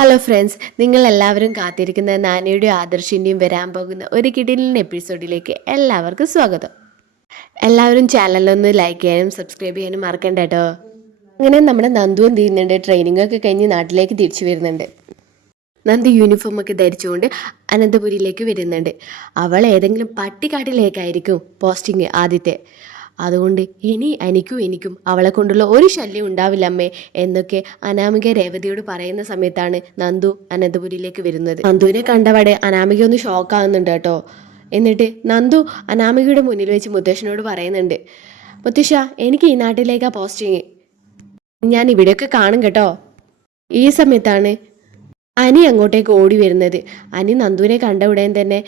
Hello friends നിങ്ങൾ എല്ലാവരും കാത്തിരിക്കുന്ന നാനിയുടെ ആദർശിന്റെയും വരാൻ പോകുന്ന ഒരു കിടിലിൻ എപ്പിസോഡിലേക്ക് എല്ലാവർക്കും സ്വാഗതം. എല്ലാവരും ചാനലൊന്ന് ലൈക്ക് ചെയ്യാനും സബ്സ്ക്രൈബ് ചെയ്യാനും മറക്കണ്ട കേട്ടോ അങ്ങനെ നമ്മുടെ നന്ദു എന്ത് ചെയ്യുന്നുണ്ട്? ട്രെയിനിങ് ഒക്കെ കഴിഞ്ഞ് നാട്ടിലേക്ക് തിരിച്ചു വരുന്നുണ്ട്. നന്ദി യൂണിഫോം ഒക്കെ ധരിച്ചുകൊണ്ട് അനന്തപുരിയിലേക്ക് വരുന്നുണ്ട്. അവൾ ഏതെങ്കിലും പട്ടിക്കാട്ടിലേക്കായിരിക്കും പോസ്റ്റിംഗ് ആദ്യത്തെ. അതുകൊണ്ട് ഇനി എനിക്കും എനിക്കും അവളെ കൊണ്ടുള്ള ഒരു ശല്യം ഉണ്ടാവില്ല അമ്മേ എന്നൊക്കെ അനാമിക രേവതിയോട് പറയുന്ന സമയത്താണ് നന്ദു അനന്തപുരിയിലേക്ക് വരുന്നത്. നന്ദുവിനെ കണ്ടവടെ അനാമിക ഒന്ന് ഷോക്കാവുന്നുണ്ട് കേട്ടോ. എന്നിട്ട് നന്ദു അനാമികയുടെ മുന്നിൽ വെച്ച് മുത്തശ്ശനോട് പറയുന്നുണ്ട് മുത്തശ്ശ എനിക്ക് ഈ നാട്ടിലേക്കാ പോസ്റ്റിങ് ഞാൻ ഇവിടെയൊക്കെ കാണും കേട്ടോ. ഈ സമയത്താണ് അനി അങ്ങോട്ടേക്ക് ഓടി വരുന്നത്. അനി നന്ദുവിനെ കണ്ട ഉടൻ തന്നെ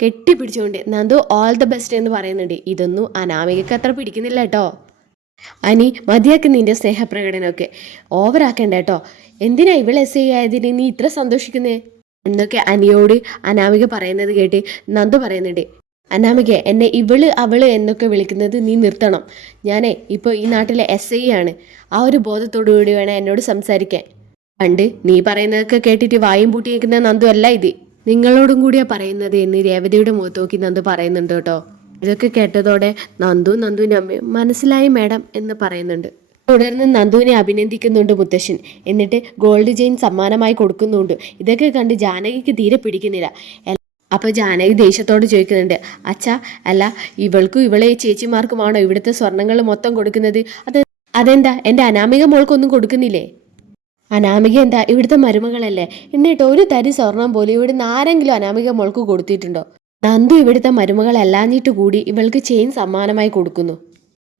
കെട്ടിപ്പിടിച്ചുകൊണ്ട് നന്ദു ഓൾ ദ ബെസ്റ്റ് എന്ന് പറയുന്നുണ്ട്. ഇതൊന്നും അനാമികക്ക് അത്ര പിടിക്കുന്നില്ല കേട്ടോ. അനി മതിയാക്കി നിന്റെ സ്നേഹപ്രകടനമൊക്കെ. ഓവറാക്കണ്ട കേട്ടോ. എന്തിനാ ഇവൾ എസ് ഐ ആയതിന് നീ ഇത്ര സന്തോഷിക്കുന്നേ? എന്നൊക്കെ അനിയോട് അനാമിക പറയുന്നത് കേട്ട് നന്ദു പറയുന്നുണ്ട്. അനാമിക എന്നെ ഇവൾ അവൾ എന്നൊക്കെ വിളിക്കുന്നത് നീ നിർത്തണം. ഞാനേ ഇപ്പോൾ ഈ നാട്ടിലെ എസ് ഐ ആണ്. ആ ഒരു ബോധത്തോടു കൂടി വേണം എന്നോട് സംസാരിക്കാൻ. പണ്ട് നീ പറയുന്നതൊക്കെ കേട്ടിട്ട് വായും പൂട്ടി നിൽക്കുന്ന നന്ദു അല്ല ഇത്. നിങ്ങളോടും കൂടിയാ പറയുന്നത് എന്ന് രേവതിയുടെ മുഖത്ത് നോക്കി നന്ദു പറയുന്നുണ്ട് കേട്ടോ. ഇതൊക്കെ കേട്ടതോടെ നന്ദു നന്ദുവിന്റെ അമ്മയും മനസ്സിലായി മാഡം എന്ന് പറയുന്നുണ്ട്. തുടർന്ന് നന്ദുവിനെ അഭിനന്ദിക്കുന്നുണ്ട് മുത്തശ്ശൻ. എന്നിട്ട് ഗോൾഡ് ചെയിൻ സമ്മാനമായി കൊടുക്കുന്നുണ്ട്. ഇതൊക്കെ കണ്ട് ജാനകിക്ക് തീരെ പിടിക്കുന്നില്ല. അപ്പോൾ അപ്പൊ ജാനകി ദേഷ്യത്തോട് ചോദിക്കുന്നുണ്ട് അച്ഛാ അല്ല ഇവൾക്കും ഇവളെ ചേച്ചിമാർക്കുമാണോ ഇവിടുത്തെ സ്വർണങ്ങൾ മൊത്തം കൊടുക്കുന്നത്? അത് അതെന്താ? എന്റെ അനാമിക മോൾക്കൊന്നും കൊടുക്കുന്നില്ലേ? അനാമിക എന്താ? ഇവിടുത്തെ മരുമകളല്ലേ? എന്നിട്ട് ഒരു തരി സ്വർണം പോലും ഇവിടുന്ന് ആരെങ്കിലും അനാമിക മോൾക്ക് കൊടുത്തിട്ടുണ്ടോ? നന്ദു ഇവിടുത്തെ മരുമകളല്ലാഞ്ഞിട്ട് കൂടി ഇവൾക്ക് ചെയിൻ സമ്മാനമായി കൊടുക്കുന്നു.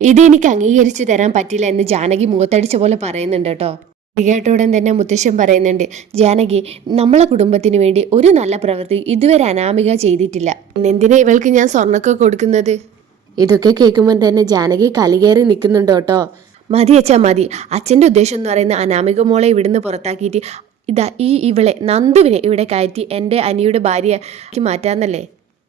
ഇത് എനിക്ക് അംഗീകരിച്ചു തരാൻ പറ്റില്ല എന്ന് ജാനകി മുഖത്തടിച്ച പോലെ പറയുന്നുണ്ട് കേട്ടോ. ഇത് തന്നെ മുത്തശ്ശൻ പറയുന്നുണ്ട് ജാനകി നമ്മളെ കുടുംബത്തിന് വേണ്ടി ഒരു നല്ല പ്രവൃത്തി ഇതുവരെ അനാമിക ചെയ്തിട്ടില്ല. എന്തിനാ ഇവൾക്ക് ഞാൻ സ്വർണമൊക്കെ കൊടുക്കുന്നത്? ഇതൊക്കെ കേൾക്കുമ്പോൾ തന്നെ ജാനകി കലികേറി നിൽക്കുന്നുണ്ട് കേട്ടോ. മതി അച്ഛാ മതി. അച്ഛന്റെ ഉദ്ദേശം എന്ന് പറയുന്നത് അനാമിക മോളെ ഇവിടുന്ന് പുറത്താക്കിയിട്ട് ഇതാ ഈ ഇവളെ നന്ദുവിനെ ഇവിടെ കയറ്റി എന്റെ അനിയുടെ ഭാര്യയ്ക്ക് മാറ്റാന്നല്ലേ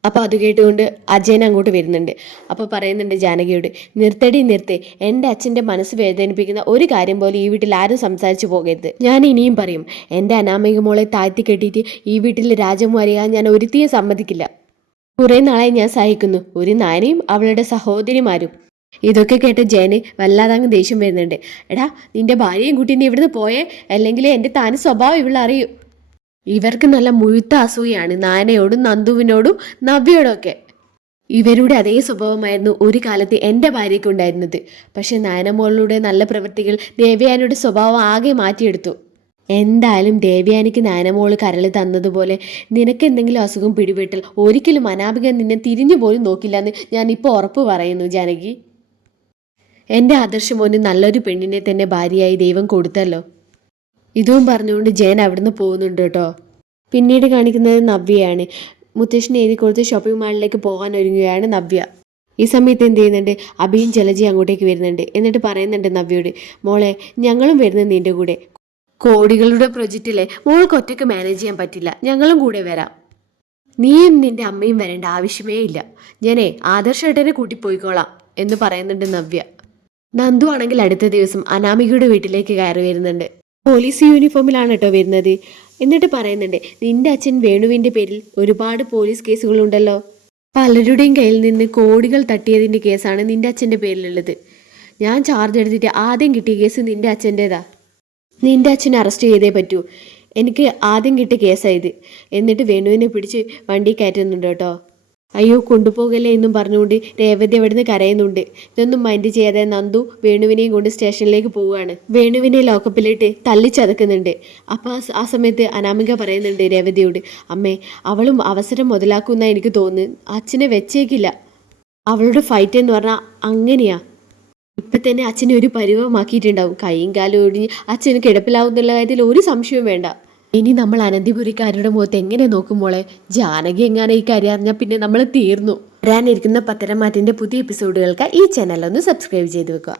അപ്പോൾ അത് കേട്ടുകൊണ്ട് അജയൻ അങ്ങോട്ട് വരുന്നുണ്ട്. അപ്പോൾ പറയുന്നുണ്ട് ജാനകിയോട് നിർത്തടി നിർത്തേ. എന്റെ അച്ഛന്റെ മനസ്സ് വേദനിപ്പിക്കുന്ന ഒരു കാര്യം പോലും ഈ വീട്ടിൽ ആരും സംസാരിച്ചു പോകരുത്. ഞാൻ ഇനിയും പറയും എന്റെ അനാമിക മോളെ താഴ്ത്തി കെട്ടിയിട്ട് ഈ വീട്ടിൽ രാജകുമാരിയാൻ ഞാൻ ഒരുത്തിയും സമ്മതിക്കില്ല. കുറേ നാളായി ഞാൻ സഹിക്കുന്നു. ഒരു നായനെയും അവളുടെ സഹോദരിമാരും ഇതൊക്കെ കേട്ട് ജയന് വല്ലാതങ്ങ് ദേഷ്യം വരുന്നുണ്ട്. എടാ നിന്റെ ഭാര്യയും കുട്ടി നീ ഇവിടുന്ന് പോയേ? അല്ലെങ്കിൽ എന്റെ താൻ സ്വഭാവം ഇവൾ അറിയൂ. ഇവർക്ക് നല്ല മുഴുത്ത അസൂയാണ് നായനയോടും നന്ദുവിനോടും നവ്യയോടൊക്കെ. ഇവരുടെ അതേ സ്വഭാവമായിരുന്നു ഒരു കാലത്ത് എന്റെ ഭാര്യയ്ക്ക് ഉണ്ടായിരുന്നത്. പക്ഷെ നായനമോളുടെ നല്ല പ്രവൃത്തികൾ ദേവയാനിയുടെ സ്വഭാവം ആകെ മാറ്റിയെടുത്തു. എന്തായാലും ദേവയാനിക്ക് നായനമോൾ കരൾ തന്നതുപോലെ നിനക്ക് എന്തെങ്കിലും അസുഖം പിടിപെട്ടാൽ ഒരിക്കലും അനാപിക നിന്നെ തിരിഞ്ഞു പോലും നോക്കില്ലെന്ന് ഞാൻ ഇപ്പോൾ ഉറപ്പ് പറയുന്നു ജാനകി. എന്റെ ആദർശമോന് നല്ലൊരു പെണ്ണിനെ തന്നെ ഭാര്യയായി ദൈവം കൊടുത്തല്ലോ. ഇതും പറഞ്ഞുകൊണ്ട് ജയൻ അവിടുന്ന് പോകുന്നുണ്ട് കേട്ടോ. പിന്നീട് കാണിക്കുന്നത് നവ്യയാണ്. മുത്തശ്ശിനെ എഴുതി കൊടുത്ത് ഷോപ്പിംഗ് മാളിലേക്ക് പോകാൻ ഒരുങ്ങുകയാണ് നവ്യ. ഈ സമയത്ത് എന്ത് ചെയ്യുന്നുണ്ട്? അഭിയും ജലജി അങ്ങോട്ടേക്ക് വരുന്നുണ്ട്. എന്നിട്ട് പറയുന്നുണ്ട് നവ്യയോട് മോളെ ഞങ്ങളും വരുന്നത് നിന്റെ കൂടെ. കോടികളുടെ പ്രൊജക്റ്റിലെ മോൾക്ക് ഒറ്റയ്ക്ക് മാനേജ് ചെയ്യാൻ പറ്റില്ല. ഞങ്ങളും കൂടെ വരാം. നീയും നിന്റെ അമ്മയും വരേണ്ട ആവശ്യമേ ഇല്ല. ഞാനേ ആദർശേട്ടനെ കൂട്ടിപ്പോയിക്കോളാം എന്ന് പറയുന്നുണ്ട് നവ്യ. നന്ദു ആണെങ്കിൽ അടുത്ത ദിവസം അനാമികയുടെ വീട്ടിലേക്ക് കയറി വരുന്നുണ്ട്. പോലീസ് യൂണിഫോമിലാണ് കേട്ടോ വരുന്നത്. എന്നിട്ട് പറയുന്നുണ്ട് നിന്റെ അച്ഛൻ വേണുവിന്റെ പേരിൽ ഒരുപാട് പോലീസ് കേസുകളുണ്ടല്ലോ. പലരുടെയും കയ്യിൽ നിന്ന് കോടികൾ തട്ടിയതിന്റെ കേസാണ് നിന്റെ അച്ഛന്റെ പേരിലുള്ളത്. ഞാൻ ചാർജ് എടുത്തിട്ട് ആദ്യം കിട്ടിയ കേസ് നിന്റെ അച്ഛന്റെതാ നിന്റെ അച്ഛനെ അറസ്റ്റ് ചെയ്തേ പറ്റൂ. എനിക്ക് ആദ്യം കിട്ടിയ കേസാണ് ഇത്. എന്നിട്ട് വേണുവിനെ പിടിച്ച് വണ്ടി കയറ്റുന്നുണ്ട് കേട്ടോ. അയ്യോ കൊണ്ടുപോകല്ലേ എന്നും പറഞ്ഞുകൊണ്ട് രേവതി അവിടുന്ന് കരയുന്നുണ്ട്. ഇതൊന്നും മൈൻഡ് ചെയ്യാതെ നന്ദു വേണുവിനെയും കൊണ്ട് സ്റ്റേഷനിലേക്ക് പോവുകയാണ്. വേണുവിനെ ലോക്കപ്പിലിട്ട് തള്ളിച്ചതക്കുന്നുണ്ട്. അപ്പോൾ ആ സമയത്ത് അനാമിക പറയുന്നുണ്ട് രേവതിയോട് അമ്മേ അവളും അവസരം മുതലാക്കുന്ന എനിക്ക് തോന്നുന്നു. അച്ഛനെ വെച്ചേക്കില്ല. അവളുടെ ഫൈറ്റ് എന്ന് പറഞ്ഞാൽ അങ്ങനെയാ. ഇപ്പൊ തന്നെ അച്ഛനെ ഒരു പരിവമാക്കിയിട്ടുണ്ടാവും കൈയും കാലും ഒടിഞ്ഞ് അച്ഛന് കിടപ്പിലാവുന്നുള്ള കാര്യത്തിൽ ഒരു സംശയവും വേണ്ട. ഇനി നമ്മൾ അനന്തിപുരിക്കാരുടെ മുഖത്ത് എങ്ങനെ നോക്കുമ്പോളെ ജാനകി എങ്ങനെ ഈ കാര്യം അറിഞ്ഞാൽ പിന്നെ നമ്മൾ തീർന്നു. വരാനിരിക്കുന്ന പത്തരമാറ്റിന്റെ പുതിയ എപ്പിസോഡുകൾക്ക് ഈ ചാനൽ ഒന്ന് സബ്സ്ക്രൈബ് ചെയ്ത് വെക്കുക.